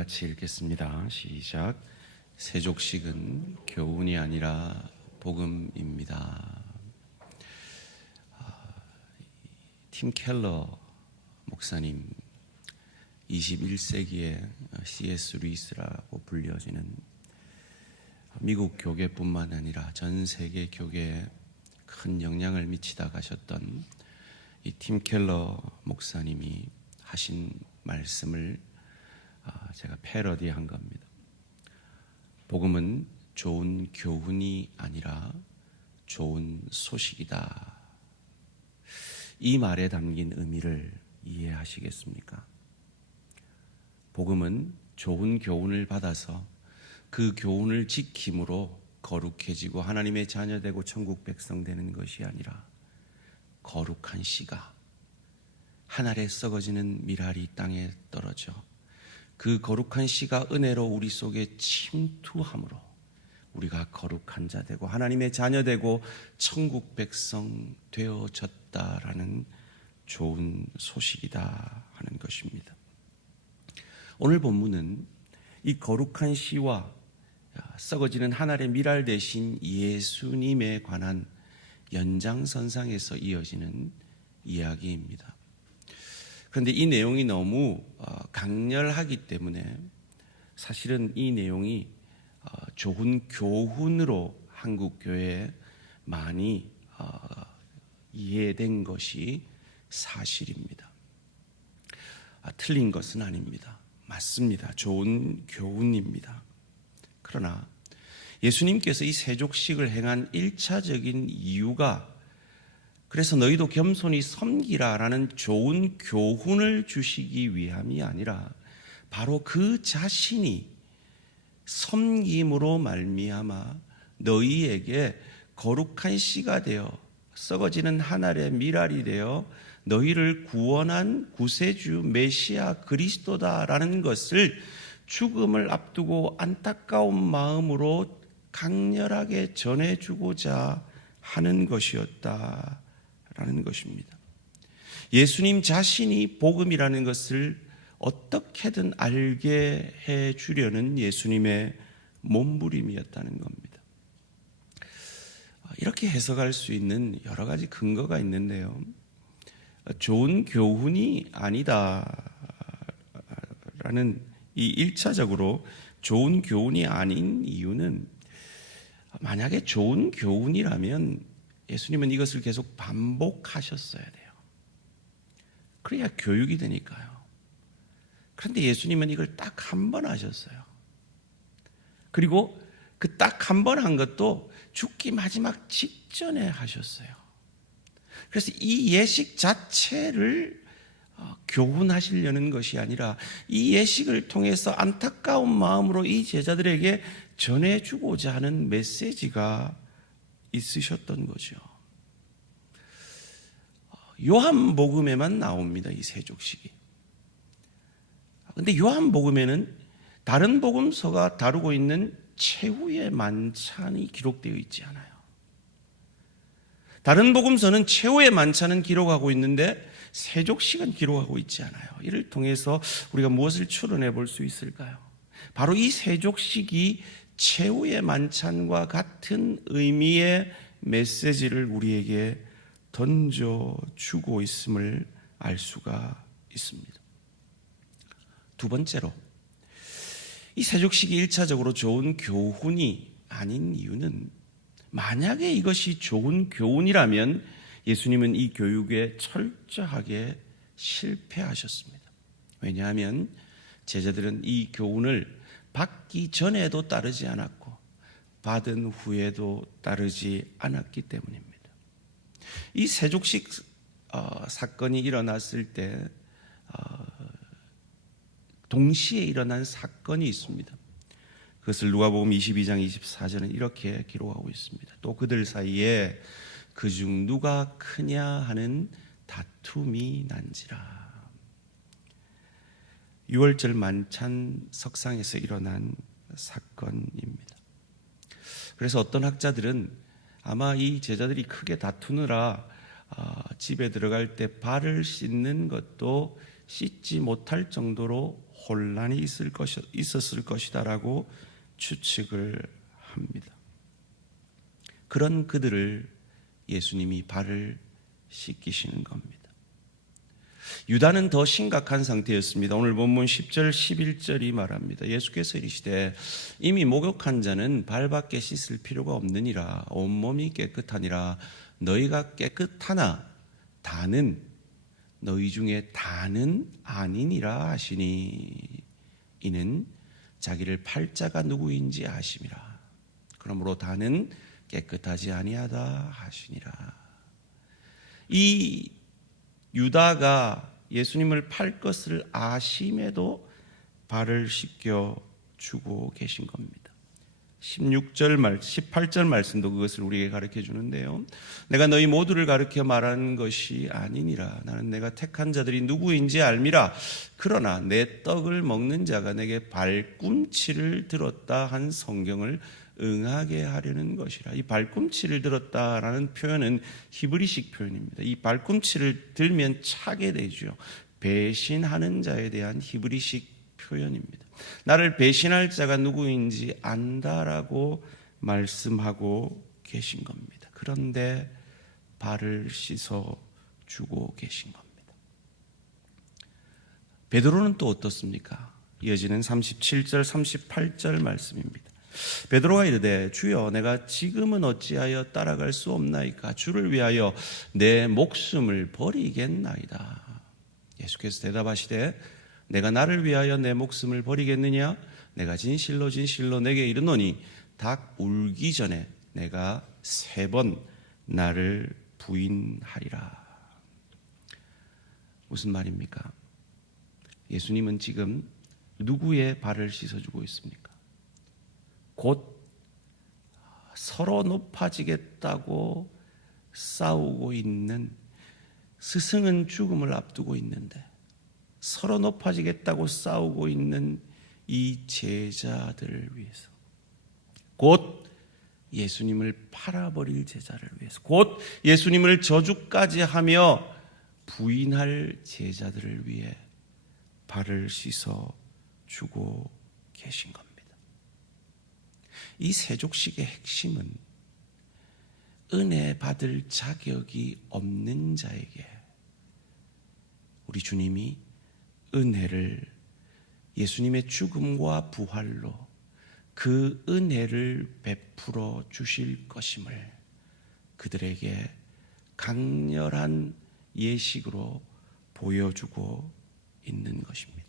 같이 읽겠습니다. 시작. 세족식은 교훈이 아니라 복음입니다. 팀 켈러 목사님, 21세기의 C.S. 루이스라고 불려지는 미국 교계뿐만 아니라 전 세계 교계에 큰 영향을 미치다 가셨던 이 팀 켈러 목사님이 하신 말씀을 제가 패러디한 겁니다. 복음은 좋은 교훈이 아니라 좋은 소식이다. 이 말에 담긴 의미를 이해하시겠습니까? 복음은 좋은 교훈을 받아서 그 교훈을 지킴으로 거룩해지고 하나님의 자녀되고 천국 백성 되는 것이 아니라 거룩한 씨가 한 알에 썩어지는 밀알이 땅에 떨어져 그 거룩한 씨가 은혜로 우리 속에 침투함으로 우리가 거룩한 자 되고 하나님의 자녀 되고 천국 백성 되어졌다라는 좋은 소식이다 하는 것입니다. 오늘 본문은 이 거룩한 씨와 썩어지는 한 알의 밀알 대신 예수님에 관한 연장선상에서 이어지는 이야기입니다. 그런데 이 내용이 너무 강렬하기 때문에 사실은 이 내용이 좋은 교훈으로 한국 교회에 많이 이해된 것이 사실입니다. 틀린 것은 아닙니다. 맞습니다. 좋은 교훈입니다. 그러나 예수님께서 이 세족식을 행한 1차적인 이유가 그래서 너희도 겸손히 섬기라라는 좋은 교훈을 주시기 위함이 아니라 바로 그 자신이 섬김으로 말미암아 너희에게 거룩한 씨가 되어 썩어지는 한 알의 밀알이 되어 너희를 구원한 구세주 메시아 그리스도다라는 것을 죽음을 앞두고 안타까운 마음으로 강렬하게 전해주고자 하는 것이었다라는 것입니다. 예수님 자신이 복음이라는 것을 어떻게든 알게 해주려는 예수님의 몸부림이었다는 겁니다. 이렇게 해석할 수 있는 여러 가지 근거가 있는데요. 좋은 교훈이 아니다라는 이 1차적으로 좋은 교훈이 아닌 이유는 만약에 좋은 교훈이라면 예수님은 이것을 계속 반복하셨어야 돼요. 그래야 교육이 되니까요. 그런데 예수님은 이걸 딱 한 번 하셨어요. 그리고 그 딱 한 번 한 것도 죽기 마지막 직전에 하셨어요. 그래서 이 예식 자체를 교훈하시려는 것이 아니라 이 예식을 통해서 안타까운 마음으로 이 제자들에게 전해주고자 하는 메시지가 있으셨던 거죠. 요한복음에만 나옵니다. 이 세족식이. 그런데 요한복음에는 다른 복음서가 다루고 있는 최후의 만찬이 기록되어 있지 않아요. 다른 복음서는 최후의 만찬은 기록하고 있는데 세족식은 기록하고 있지 않아요. 이를 통해서 우리가 무엇을 추론해 볼 수 있을까요? 바로 이 세족식이 최후의 만찬과 같은 의미의 메시지를 우리에게 던져주고 있음을 알 수가 있습니다. 두 번째로 이 세족식이 1차적으로 좋은 교훈이 아닌 이유는 만약에 이것이 좋은 교훈이라면 예수님은 이 교육에 철저하게 실패하셨습니다. 왜냐하면 제자들은 이 교훈을 받기 전에도 따르지 않았고 받은 후에도 따르지 않았기 때문입니다. 이 세족식 사건이 일어났을 때 동시에 일어난 사건이 있습니다. 그것을 누가복음 22장 24절은 이렇게 기록하고 있습니다. 또 그들 사이에 그중 누가 크냐 하는 다툼이 난지라. 6월절 만찬 석상에서 일어난 사건입니다. 그래서 어떤 학자들은 아마 이 제자들이 크게 다투느라 집에 들어갈 때 발을 씻는 것도 씻지 못할 정도로 혼란이 있었을 것이다라고 추측을 합니다. 그런 그들을 예수님이 발을 씻기시는 겁니다. 유다는 더 심각한 상태였습니다. 오늘 본문 10절 11절이 말합니다. 예수께서 이르시되 이미 목욕한 자는 발밖에 씻을 필요가 없느니라. 온몸이 깨끗하니라. 너희가 깨끗하나 다는 너희 중에 다는 아니니라 하시니 이는 자기를 팔 자가 누구인지 아심이라. 그러므로 다는 깨끗하지 아니하다 하시니라. 이 유다가 예수님을 팔 것을 아심에도 발을 씻겨 주고 계신 겁니다. 18절 말씀도 그것을 우리에게 가르쳐 주는데요. 내가 너희 모두를 가르쳐 말하는 것이 아니니라. 나는 내가 택한 자들이 누구인지 알미라. 그러나 내 떡을 먹는 자가 내게 발꿈치를 들었다 한 성경을 응하게 하려는 것이라. 이 발꿈치를 들었다라는 표현은 히브리식 표현입니다. 이 발꿈치를 들면 차게 되죠. 배신하는 자에 대한 히브리식 표현입니다. 나를 배신할 자가 누구인지 안다라고 말씀하고 계신 겁니다. 그런데 발을 씻어 주고 계신 겁니다. 베드로는 또 어떻습니까? 이어지는 37절 38절 말씀입니다. 베드로가 이르되 주여 내가 지금은 어찌하여 따라갈 수 없나이까? 주를 위하여 내 목숨을 버리겠나이다. 예수께서 대답하시되 내가 나를 위하여 내 목숨을 버리겠느냐? 내가 진실로 내게 이르노니 닭 울기 전에 내가 3번 나를 부인하리라. 무슨 말입니까? 예수님은 지금 누구의 발을 씻어주고 있습니까? 곧 서로 높아지겠다고 싸우고 있는, 스승은 죽음을 앞두고 있는데 서로 높아지겠다고 싸우고 있는 이 제자들을 위해서, 곧 예수님을 팔아버릴 제자를 위해서, 곧 예수님을 저주까지 하며 부인할 제자들을 위해 발을 씻어 주고 계신 겁니다. 이 세족식의 핵심은 은혜 받을 자격이 없는 자에게 우리 주님이 은혜를, 예수님의 죽음과 부활로 그 은혜를 베풀어 주실 것임을 그들에게 강렬한 예식으로 보여주고 있는 것입니다.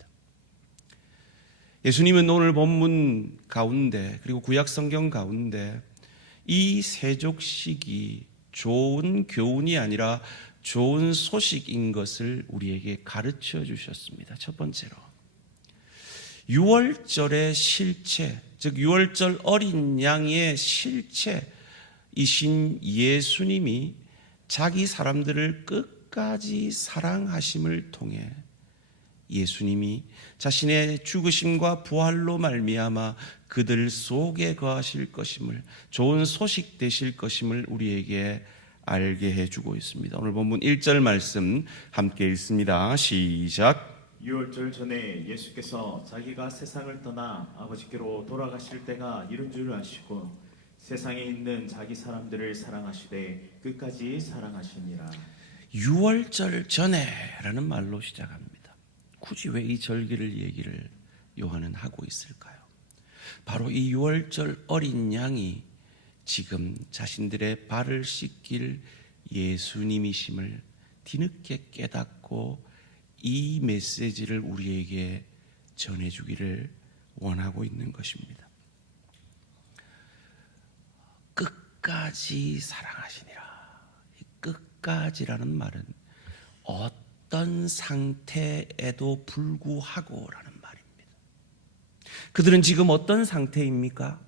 예수님은 오늘 본문 가운데 그리고 구약 성경 가운데 이 세족식이 좋은 교훈이 아니라 좋은 소식인 것을 우리에게 가르쳐 주셨습니다. 첫 번째로 유월절의 실체, 즉 유월절 어린 양의 실체이신 예수님이 자기 사람들을 끝까지 사랑하심을 통해 예수님이 자신의 죽으심과 부활로 말미암아 그들 속에 거하실 것임을, 좋은 소식 되실 것임을 우리에게 알게 해주고 있습니다. 오늘 본문 1절 말씀 함께 읽습니다. 시작. 유월절 전에 예수께서 자기가 세상을 떠나 아버지께로 돌아가실 때가 이른 줄 아시고 세상에 있는 자기 사람들을 사랑하시되 끝까지 사랑하시니라. 유월절 전에라는 말로 시작합니다. 굳이 왜 이 절기를 얘기를 요한은 하고 있을까요? 바로 이 유월절 어린 양이 지금 자신들의 발을 씻길 예수님이심을 뒤늦게 깨닫고 이 메시지를 우리에게 전해주기를 원하고 있는 것입니다. 끝까지 사랑하시니라. 이 끝까지라는 말은 어떤 상태에도 불구하고라는 말입니다. 그들은 지금 어떤 상태입니까?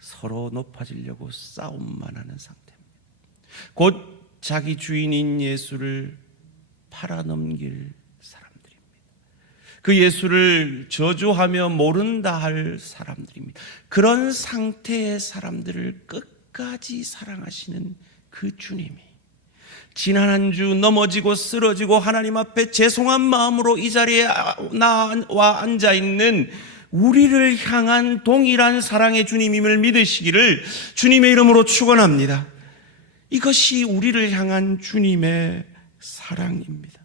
서로 높아지려고 싸움만 하는 상태입니다. 곧 자기 주인인 예수를 팔아넘길 사람들입니다. 그 예수를 저주하며 모른다 할 사람들입니다. 그런 상태의 사람들을 끝까지 사랑하시는 그 주님이 지난 한 주 넘어지고 쓰러지고 하나님 앞에 죄송한 마음으로 이 자리에 나와 앉아있는 우리를 향한 동일한 사랑의 주님임을 믿으시기를 주님의 이름으로 축원합니다. 이것이 우리를 향한 주님의 사랑입니다.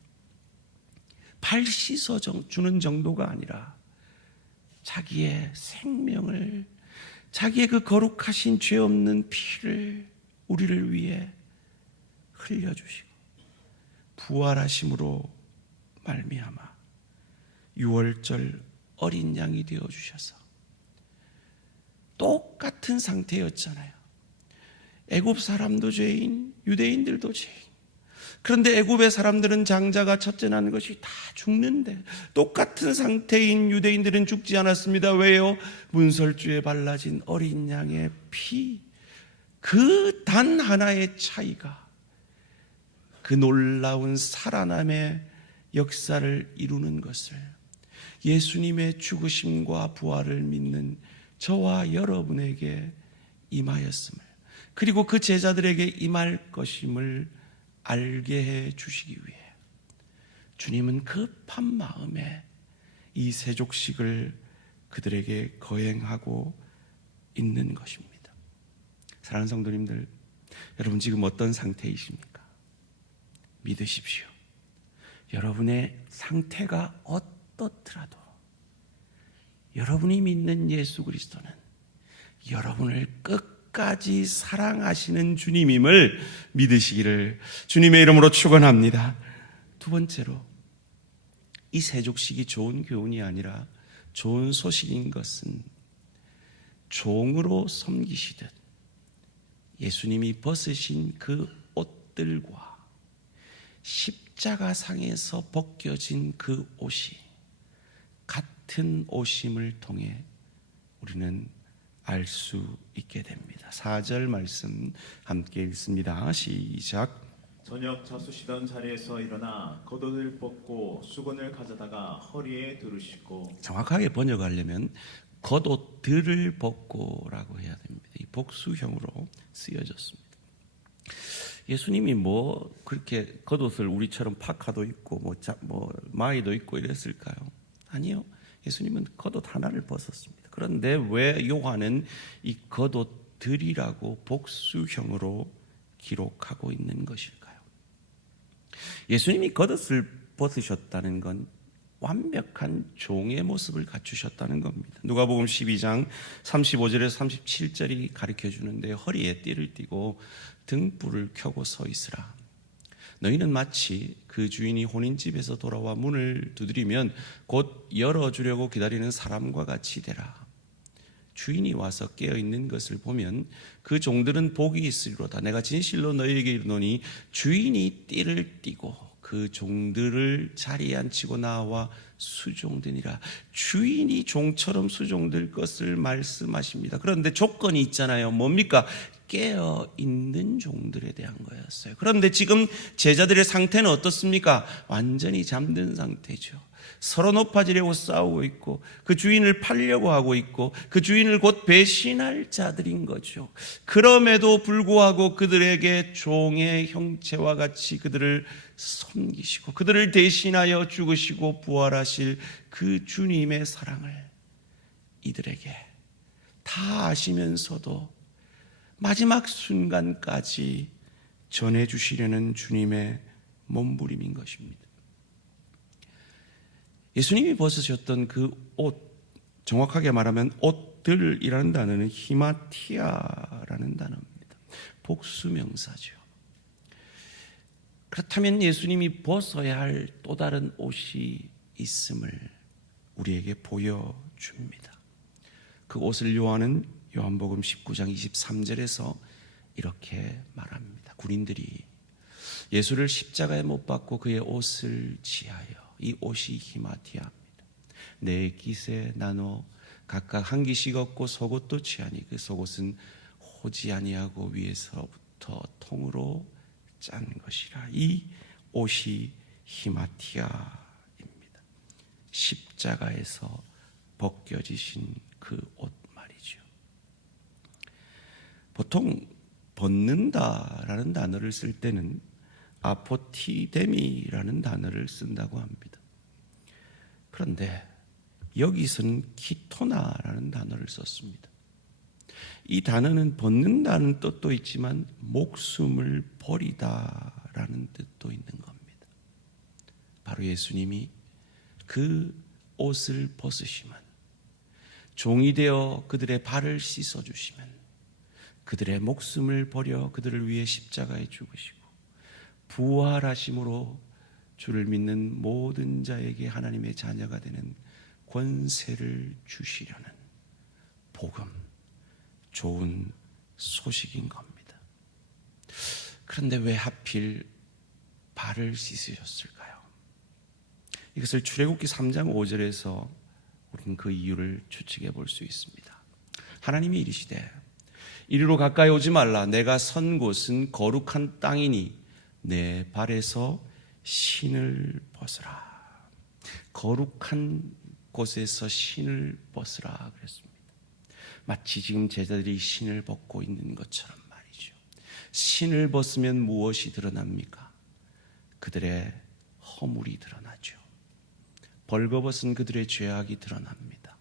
발 씻어 주는 정도가 아니라 자기의 생명을, 자기의 그 거룩하신 죄 없는 피를 우리를 위해 흘려주시고 부활하심으로 말미암아 유월절 어린 양이 되어주셔서 똑같은 상태였잖아요. 애굽 사람도 죄인, 유대인들도 죄인. 그런데 애굽의 사람들은 장자가 첫째 나는 것이 다 죽는데 똑같은 상태인 유대인들은 죽지 않았습니다. 왜요? 문설주에 발라진 어린 양의 피, 그 단 하나의 차이가 그 놀라운 살아남의 역사를 이루는 것을, 예수님의 죽으심과 부활을 믿는 저와 여러분에게 임하였음을, 그리고 그 제자들에게 임할 것임을 알게 해 주시기 위해 주님은 급한 마음에 이 세족식을 그들에게 거행하고 있는 것입니다. 사랑하는 성도님들, 여러분 지금 어떤 상태이십니까? 믿으십시오. 여러분의 상태가 어떻더라도 여러분이 믿는 예수 그리스도는 여러분을 끝까지 사랑하시는 주님임을 믿으시기를 주님의 이름으로 축원합니다. 두 번째로, 이 세족식이 좋은 교훈이 아니라 좋은 소식인 것은 종으로 섬기시듯 예수님이 벗으신 그 옷들과 십자가상에서 벗겨진 그 옷이 같은 옷임을 통해 우리는 알 수 있게 됩니다. 4절 말씀 함께 읽습니다. 시작. 저녁 자수시던 자리에서 일어나 겉옷을 벗고 수건을 가져다가 허리에 두르시고, 정확하게 번역하려면 겉옷들을 벗고라고 해야 됩니다. 이 복수형으로 쓰여졌습니다. 예수님이 뭐 그렇게 겉옷을 우리처럼 파카도 입고 뭐 마이도 입고 이랬을까요? 아니요. 예수님은 겉옷 하나를 벗었습니다. 그런데 왜 요한은 이 겉옷들이라고 복수형으로 기록하고 있는 것일까요? 예수님이 겉옷을 벗으셨다는 건 완벽한 종의 모습을 갖추셨다는 겁니다. 누가복음 12장 35절에서 37절이 가르쳐 주는데, 허리에 띠를 띠고 등불을 켜고 서 있으라. 너희는 마치 그 주인이 혼인집에서 돌아와 문을 두드리면 곧 열어주려고 기다리는 사람과 같이 되라. 주인이 와서 깨어있는 것을 보면 그 종들은 복이 있으리로다. 내가 진실로 너희에게 이르노니 주인이 띠를 띠고 그 종들을 자리에 앉히고 나와 수종되니라. 주인이 종처럼 수종될 것을 말씀하십니다. 그런데 조건이 있잖아요. 뭡니까? 깨어있는 종들에 대한 거였어요. 그런데 지금 제자들의 상태는 어떻습니까? 완전히 잠든 상태죠. 서로 높아지려고 싸우고 있고 그 주인을 팔려고 하고 있고 그 주인을 곧 배신할 자들인 거죠. 그럼에도 불구하고 그들에게 종의 형체와 같이 그들을 섬기시고 그들을 대신하여 죽으시고 부활하실 그 주님의 사랑을 이들에게 다 아시면서도 마지막 순간까지 전해주시려는 주님의 몸부림인 것입니다. 예수님이 벗으셨던 그 옷, 정확하게 말하면 옷들이라는 단어는 히마티아라는 단어입니다. 복수명사죠. 그렇다면 예수님이 벗어야 할 또 다른 옷이 있음을 우리에게 보여줍니다. 그 옷을 요한복음 19장 23절에서 이렇게 말합니다. 군인들이 예수를 십자가에 못 박고 그의 옷을 지하여, 이 옷이 히마티아입니다. 네 깃에 나눠 각각 한 깃씩 얻고 속옷도 취하니 그 속옷은 호지 아니하고 위에서부터 통으로 짠 것이라. 이 옷이 히마티아입니다. 십자가에서 벗겨지신 그 옷 말이죠. 보통 벗는다라는 단어를 쓸 때는 아포티데미라는 단어를 쓴다고 합니다. 그런데 여기서는 키토나라는 단어를 썼습니다. 이 단어는 벗는다는 뜻도 있지만 목숨을 버리다라는 뜻도 있는 겁니다. 바로 예수님이 그 옷을 벗으시면, 종이 되어 그들의 발을 씻어주시면, 그들의 목숨을 버려 그들을 위해 십자가에 죽으시고 부활하심으로 주를 믿는 모든 자에게 하나님의 자녀가 되는 권세를 주시려는 복음, 좋은 소식인 겁니다. 그런데 왜 하필 발을 씻으셨을까요? 이것을 출애굽기 3장 5절에서 우리는 그 이유를 추측해 볼 수 있습니다. 하나님이 이르시되 이리로 가까이 오지 말라. 내가 선 곳은 거룩한 땅이니 내 발에서 신을 벗으라. 거룩한 곳에서 신을 벗으라 그랬습니다. 마치 지금 제자들이 신을 벗고 있는 것처럼 말이죠. 신을 벗으면 무엇이 드러납니까? 그들의 허물이 드러나죠. 벌거벗은 그들의 죄악이 드러납니다.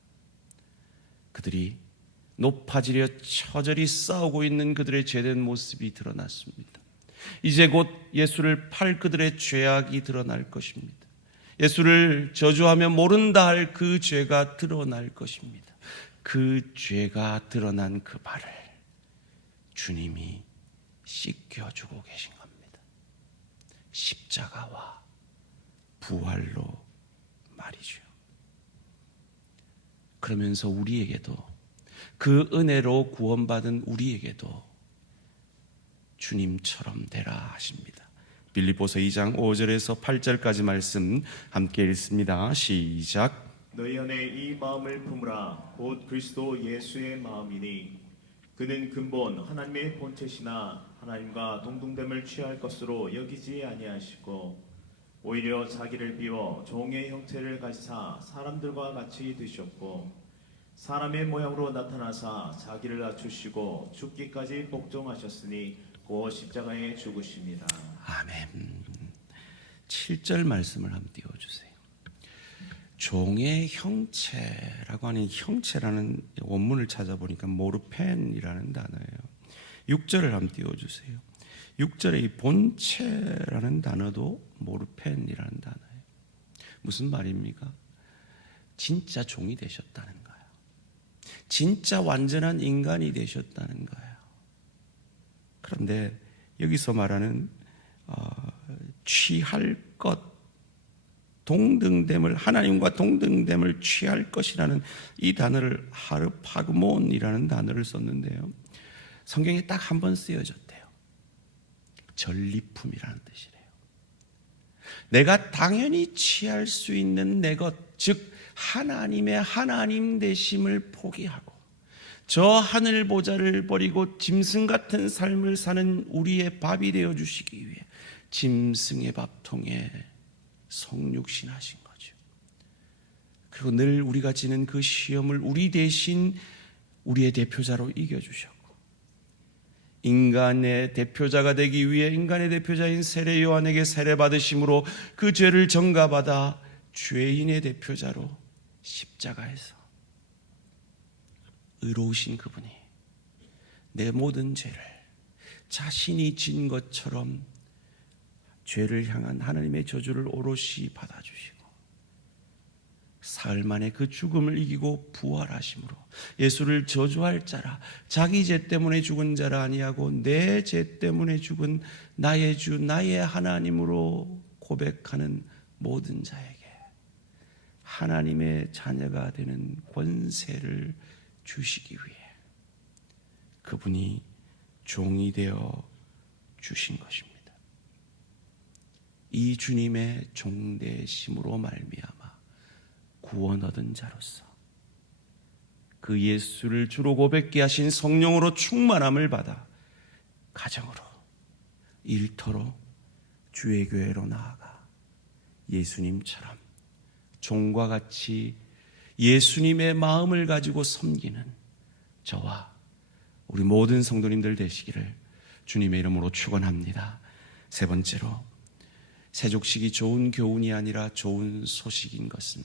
그들이 높아지려 처절히 싸우고 있는 그들의 죄된 모습이 드러났습니다. 이제 곧 예수를 팔 그들의 죄악이 드러날 것입니다. 예수를 저주하며 모른다 할 그 죄가 드러날 것입니다. 그 죄가 드러난 그 발을 주님이 씻겨주고 계신 겁니다. 십자가와 부활로 말이죠. 그러면서 우리에게도, 그 은혜로 구원받은 우리에게도 주님처럼 되라 하십니다. 빌립보서 2장 5절에서 8절까지 말씀 함께 읽습니다. 시작. 너희 안에 이 마음을 품으라. 곧 그리스도 예수의 마음이니 그는 근본 하나님의 본체시나 하나님과 동등됨을 취할 것으로 여기지 아니하시고 오히려 자기를 비워 종의 형체를 가지사 사람들과 같이 되셨고 사람의 모양으로 나타나사 자기를 낮추시고 죽기까지 복종하셨으니 곧 십자가에 죽으십니다. 아멘. 7절 말씀을 한번 띄워주세요. 종의 형체라고 하는, 형체라는 원문을 찾아보니까 모르펜이라는 단어예요. 6절을 한번 띄워주세요. 6절에 이 본체라는 단어도 모르펜이라는 단어예요. 무슨 말입니까? 진짜 종이 되셨다는 거예요. 진짜 완전한 인간이 되셨다는 거예요. 그런데 여기서 말하는 취할 것, 동등됨을, 하나님과 동등됨을 취할 것이라는 이 단어를 하르파그몬이라는 단어를 썼는데요, 성경에 딱 한 번 쓰여졌대요. 전리품이라는 뜻이래요. 내가 당연히 취할 수 있는 내 것, 즉 하나님의 하나님 되심을 포기하고 저 하늘 보좌를 버리고 짐승 같은 삶을 사는 우리의 밥이 되어 주시기 위해 짐승의 밥통에 성육신하신 거죠. 그리고 늘 우리가 지는 그 시험을 우리 대신 우리의 대표자로 이겨주셨고, 인간의 대표자가 되기 위해 인간의 대표자인 세례 요한에게 세례 받으심으로 그 죄를 전가받아 죄인의 대표자로 십자가에서 의로우신 그분이 내 모든 죄를 자신이 진 것처럼 죄를 향한 하나님의 저주를 오롯이 받아주시고 사흘 만에 그 죽음을 이기고 부활하심으로 예수를 저주할 자라, 자기 죄 때문에 죽은 자라 아니하고 내 죄 때문에 죽은 나의 주 나의 하나님으로 고백하는 모든 자에게 하나님의 자녀가 되는 권세를 주시기 위해 그분이 종이 되어 주신 것입니다. 이 주님의 종되심으로 말미암아 구원 얻은 자로서 그 예수를 주로 고백케 하신 성령으로 충만함을 받아 가정으로, 일터로, 주의 교회로 나아가 예수님처럼 종과 같이 예수님의 마음을 가지고 섬기는 저와 우리 모든 성도님들 되시기를 주님의 이름으로 축원합니다. 세 번째로, 세족식이 좋은 교훈이 아니라 좋은 소식인 것은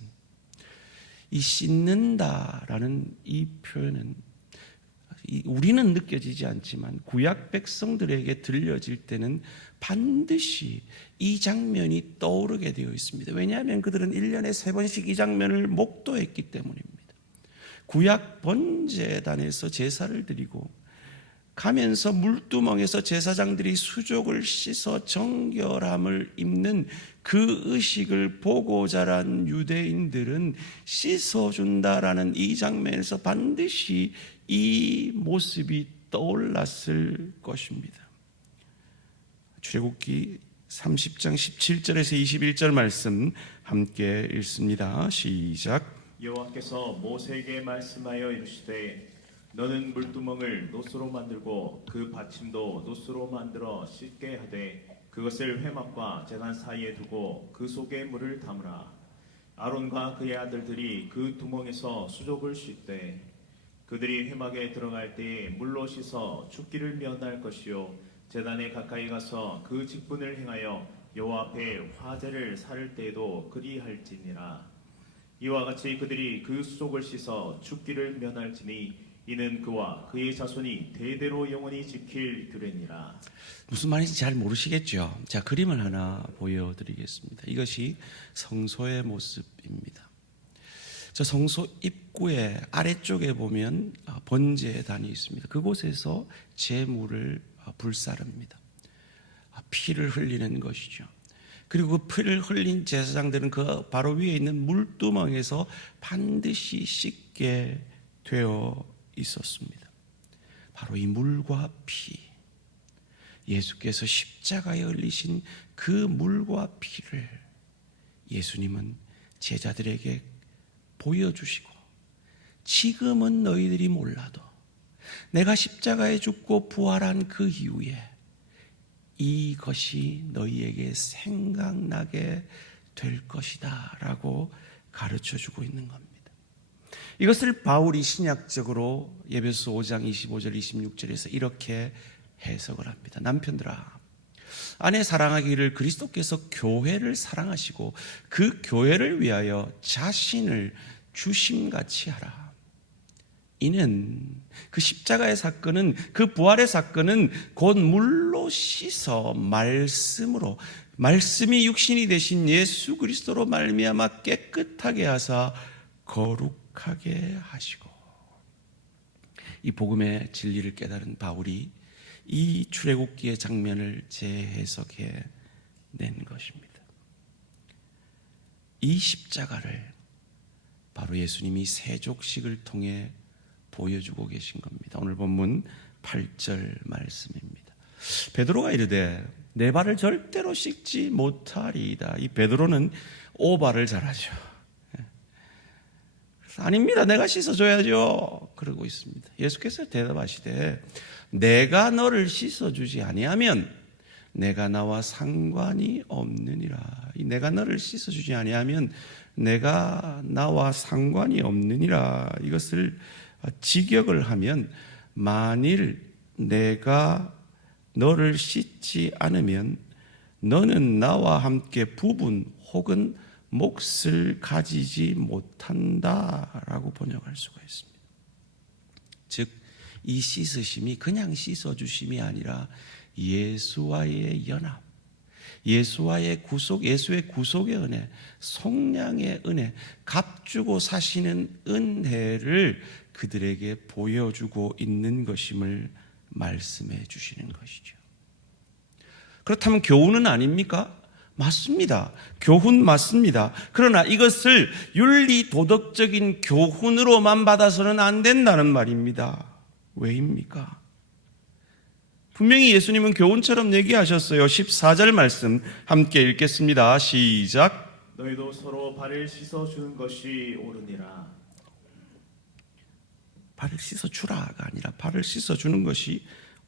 이 씻는다라는 이 표현은 우리는 느껴지지 않지만 구약 백성들에게 들려질 때는 반드시 이 장면이 떠오르게 되어 있습니다. 왜냐하면 그들은 1년에 3번씩 이 장면을 목도했기 때문입니다. 구약 번제단에서 제사를 드리고 가면서 물두멍에서 제사장들이 수족을 씻어 정결함을 입는 그 의식을 보고 자란 유대인들은 씻어준다라는 이 장면에서 반드시 이 모습이 떠올랐을 것입니다. 출애굽기 30장 17절에서 21절 말씀 함께 읽습니다. 시작. 여호와께서 모세에게 말씀하여 이르시되 너는 물두멍을 노스로 만들고 그 받침도 노스로 만들어 씻게 하되 그것을 회막과 제단 사이에 두고 그 속에 물을 담으라. 아론과 그의 아들들이 그 두멍에서 수족을 씻되 그들이 회막에 들어갈 때에 물로 씻어 춥기를 면할 것이요 제단에 가까이 가서 그 직분을 행하여 여호와 앞에 화제를 살 때에도 그리할지니라. 이와 같이 그들이 그 수족을 씻어 춥기를 면할지니 이는 그와 그의 자손이 대대로 영원히 지킬 규례니라. 무슨 말인지 잘 모르시겠죠? 자, 그림을 하나 보여드리겠습니다. 이것이 성소의 모습입니다. 저 성소 입구의 아래쪽에 보면 번제단이 있습니다. 그곳에서 제물을 불사릅니다. 피를 흘리는 것이죠. 그리고 그 피를 흘린 제사장들은 그 바로 위에 있는 물두멍에서 반드시 씻게 되어 있었습니다. 바로 이 물과 피, 예수께서 십자가에 흘리신 그 물과 피를 예수님은 제자들에게 보여주시고 지금은 너희들이 몰라도 내가 십자가에 죽고 부활한 그 이후에 이것이 너희에게 생각나게 될 것이다 라고 가르쳐주고 있는 겁니다. 이것을 바울이 신약적으로 에베소 5장 25절 26절에서 이렇게 해석을 합니다. 남편들아, 아내 사랑하기를 그리스도께서 교회를 사랑하시고 그 교회를 위하여 자신을 주심같이 하라. 이는 그 십자가의 사건은, 그 부활의 사건은 곧 물로 씻어 말씀으로, 말씀이 육신이 되신 예수 그리스도로 말미암아 깨끗하게 하사 거룩하게 하시고. 이 복음의 진리를 깨달은 바울이 이 출애굽기의 장면을 재해석해 낸 것입니다. 이 십자가를 바로 예수님이 세족식을 통해 보여주고 계신 겁니다. 오늘 본문 8절 말씀입니다. 베드로가 이르되 내 발을 절대로 씻지 못하리이다. 이 베드로는 오발을 잘하죠. 아닙니다. 내가 씻어줘야죠. 그러고 있습니다. 예수께서 대답하시되 내가 너를 씻어주지 아니하면 내가 나와 상관이 없느니라. 이 내가 너를 씻어주지 아니하면 내가 나와 상관이 없느니라. 이것을 직역을 하면 만일 내가 너를 씻지 않으면 너는 나와 함께 부분 혹은 몫을 가지지 못한다라고 번역할 수가 있습니다. 즉, 이 씻으심이 그냥 씻어주심이 아니라 예수와의 연합, 예수와의 구속, 예수의 구속의 은혜, 속량의 은혜, 값주고 사시는 은혜를 그들에게 보여주고 있는 것임을 말씀해 주시는 것이죠. 그렇다면 교훈은 아닙니까? 맞습니다. 교훈 맞습니다. 그러나 이것을 윤리 도덕적인 교훈으로만 받아서는 안 된다는 말입니다. 왜입니까? 분명히 예수님은 교훈처럼 얘기하셨어요. 14절 말씀 함께 읽겠습니다. 시작. 너희도 서로 발을 씻어주는 것이 옳으니라. 발을 씻어주라가 아니라 발을 씻어주는 것이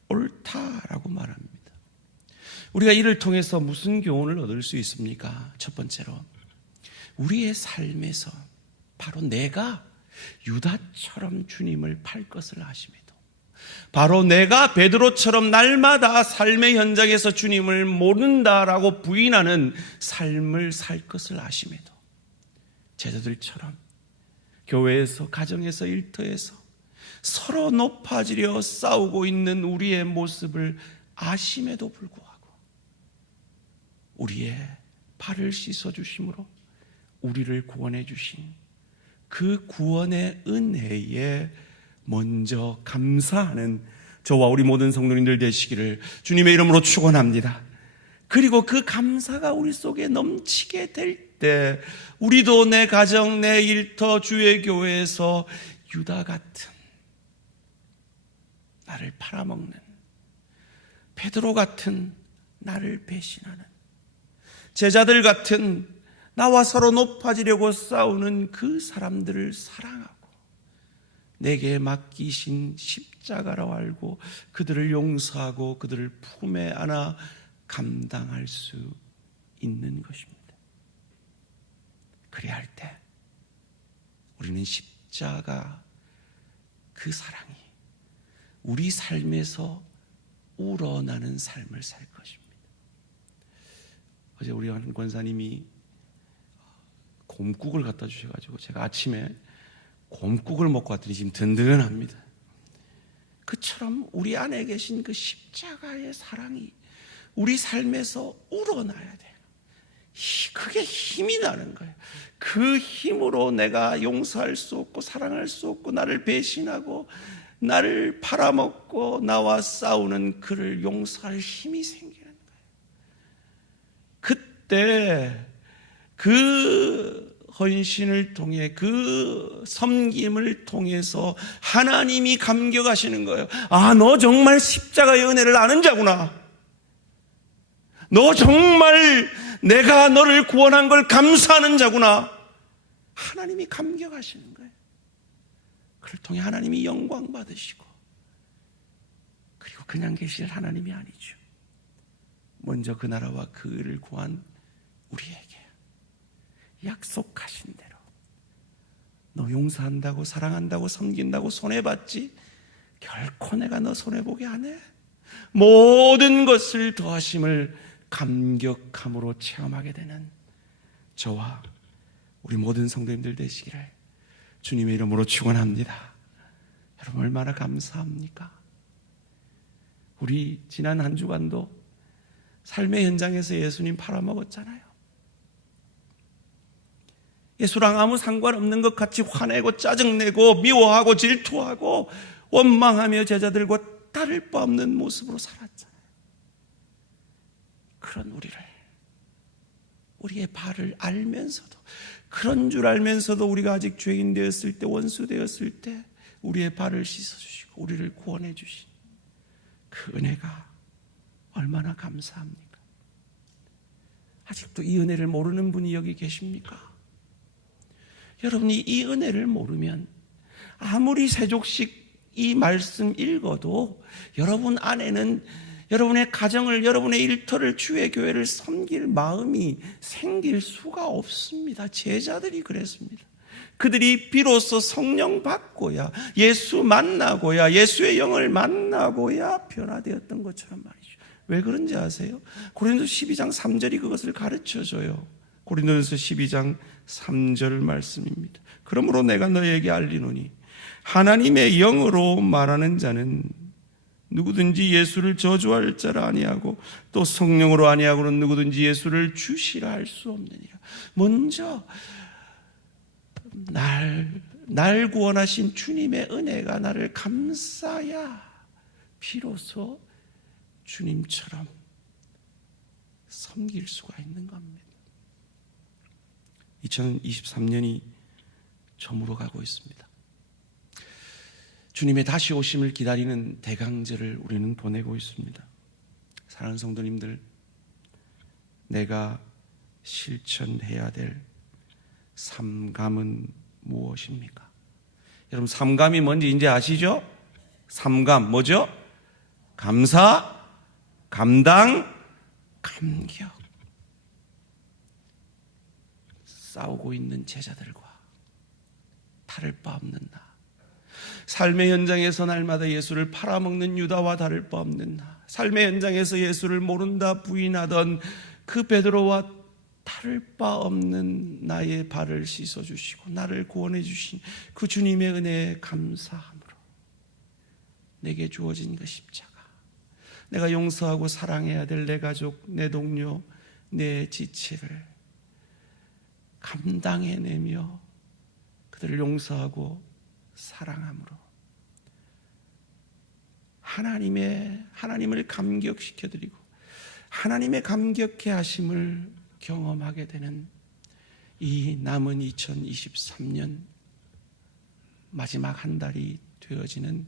옳다라고 말합니다. 우리가 이를 통해서 무슨 교훈을 얻을 수 있습니까? 첫 번째로 우리의 삶에서 바로 내가 유다처럼 주님을 팔 것을 아심에도 바로 내가 베드로처럼 날마다 삶의 현장에서 주님을 모른다라고 부인하는 삶을 살 것을 아심에도 제자들처럼 교회에서, 가정에서, 일터에서 서로 높아지려 싸우고 있는 우리의 모습을 아심에도 불구하고 우리의 발을 씻어주심으로 우리를 구원해 주신 그 구원의 은혜에 먼저 감사하는 저와 우리 모든 성도님들 되시기를 주님의 이름으로 축원합니다. 그리고 그 감사가 우리 속에 넘치게 될 때 우리도 내 가정, 내 일터, 주의 교회에서 유다 같은, 나를 팔아먹는, 베드로 같은, 나를 배신하는, 제자들 같은, 나와 서로 높아지려고 싸우는 그 사람들을 사랑하고 내게 맡기신 십자가라고 알고 그들을 용서하고 그들을 품에 안아 감당할 수 있는 것입니다. 그래야 할 때 우리는 십자가 그 사랑이 우리 삶에서 우러나는 삶을 살 것입니다. 어제 우리 한 권사님이 곰국을 갖다 주셔가지고 제가 아침에 곰국을 먹고 왔더니 지금 든든합니다. 그처럼 우리 안에 계신 그 십자가의 사랑이 우리 삶에서 우러나야 돼요. 그게 힘이 나는 거예요. 그 힘으로 내가 용서할 수 없고 사랑할 수 없고 나를 배신하고 나를 팔아먹고 나와 싸우는 그를 용서할 힘이 생기는 거예요. 그때 그 헌신을 통해 그 섬김을 통해서 하나님이 감격하시는 거예요. 아, 너 정말 십자가의 은혜를 아는 자구나. 너 정말 내가 너를 구원한 걸 감사하는 자구나. 하나님이 감격하시는 거예요. 그를 통해 하나님이 영광 받으시고, 그리고 그냥 계실 하나님이 아니죠. 먼저 그 나라와 그를 구한 우리에게 약속하신 대로 너 용서한다고, 사랑한다고, 섬긴다고 손해봤지? 결코 내가 너 손해보게 안 해. 모든 것을 더하심을 감격함으로 체험하게 되는 저와 우리 모든 성도님들 되시기를 주님의 이름으로 축원합니다. 여러분 얼마나 감사합니까? 우리 지난 한 주간도 삶의 현장에서 예수님 팔아먹었잖아요. 예수랑 아무 상관없는 것 같이 화내고 짜증내고 미워하고 질투하고 원망하며 제자들과 다를 바 없는 모습으로 살았잖아요. 그런 우리의 발을 알면서도, 그런 줄 알면서도 우리가 아직 죄인 되었을 때, 원수 되었을 때 우리의 발을 씻어주시고 우리를 구원해 주신 그 은혜가 얼마나 감사합니까? 아직도 이 은혜를 모르는 분이 여기 계십니까? 여러분이 이 은혜를 모르면 아무리 세족식 이 말씀 읽어도 여러분 안에는 여러분의 가정을, 여러분의 일터를, 주의 교회를 섬길 마음이 생길 수가 없습니다. 제자들이 그랬습니다. 그들이 비로소 성령 받고야, 예수 만나고야, 예수의 영을 만나고야 변화되었던 것처럼 말이죠. 왜 그런지 아세요? 고린도서 12장 3절이 그것을 가르쳐줘요. 고린도서 12장 3절 말씀입니다. 그러므로 내가 너에게 알리노니 하나님의 영으로 말하는 자는 누구든지 예수를 저주할 자라 아니하고 또 성령으로 아니하고는 누구든지 예수를 주시라 할 수 없느니라. 먼저 날 구원하신 주님의 은혜가 나를 감싸야 비로소 주님처럼 섬길 수가 있는 겁니다. 2023년이 저물어 가고 있습니다. 주님의 다시 오심을 기다리는 대강절을 우리는 보내고 있습니다. 사랑하는 성도님들, 내가 실천해야 될 삼감은 무엇입니까? 여러분 삼감이 뭔지 이제 아시죠? 삼감 뭐죠? 감사, 감당, 감격. 싸우고 있는 제자들과 다를 바 없는 나, 삶의 현장에서 날마다 예수를 팔아먹는 유다와 다를 바 없는 나, 삶의 현장에서 예수를 모른다 부인하던 그 베드로와 다를 바 없는 나의 발을 씻어주시고 나를 구원해 주신 그 주님의 은혜에 감사함으로 내게 주어진 그 십자가, 내가 용서하고 사랑해야 될 내 가족, 내 동료, 내 지체를 감당해내며 그들을 용서하고 사랑함으로 하나님을 감격시켜드리고 하나님의 감격해 하심을 경험하게 되는 이 남은 2023년 마지막 한 달이 되어지는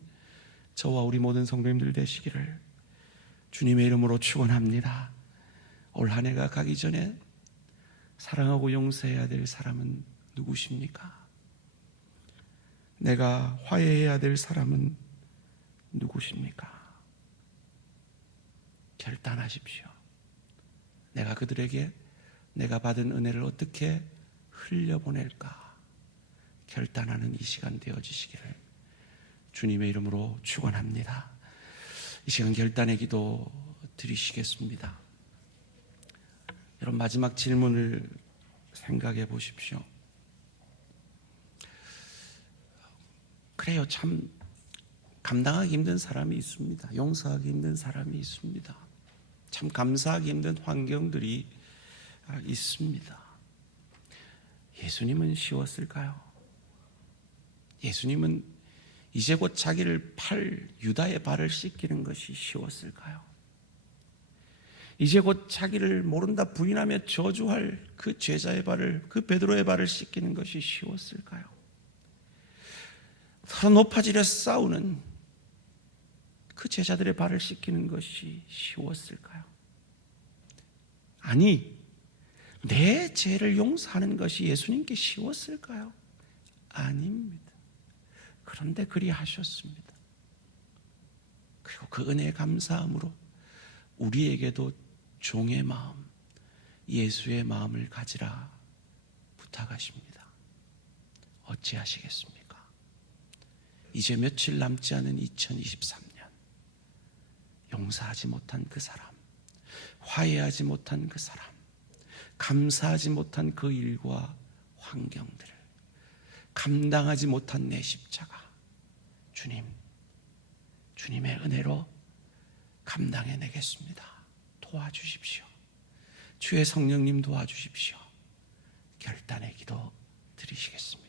저와 우리 모든 성도님들 되시기를 주님의 이름으로 축원합니다. 올 한 해가 가기 전에 사랑하고 용서해야 될 사람은 누구십니까? 내가 화해해야 될 사람은 누구십니까? 결단하십시오. 내가 그들에게 내가 받은 은혜를 어떻게 흘려보낼까 결단하는 이 시간 되어지시기를 주님의 이름으로 축원합니다. 이 시간 결단의 기도 드리시겠습니다. 여러분, 마지막 질문을 생각해 보십시오. 그래요, 참 감당하기 힘든 사람이 있습니다. 용서하기 힘든 사람이 있습니다. 참 감사하기 힘든 환경들이 있습니다. 예수님은 쉬웠을까요? 예수님은 이제 곧 자기를 팔 유다의 발을 씻기는 것이 쉬웠을까요? 이제 곧 자기를 모른다 부인하며 저주할 그 제자의 발을, 그 베드로의 발을 씻기는 것이 쉬웠을까요? 서로 높아지려 싸우는 그 제자들의 발을 씻기는 것이 쉬웠을까요? 아니, 내 죄를 용서하는 것이 예수님께 쉬웠을까요? 아닙니다. 그런데 그리하셨습니다. 그리고 그 은혜에 감사함으로 우리에게도 종의 마음, 예수의 마음을 가지라 부탁하십니다. 어찌하시겠습니까? 이제 며칠 남지 않은 2023년, 용서하지 못한 그 사람, 화해하지 못한 그 사람, 감사하지 못한 그 일과 환경들을, 감당하지 못한 내 십자가, 주님의 은혜로 감당해내겠습니다. 도와주십시오. 주의 성령님 도와주십시오. 결단의 기도 드리시겠습니다.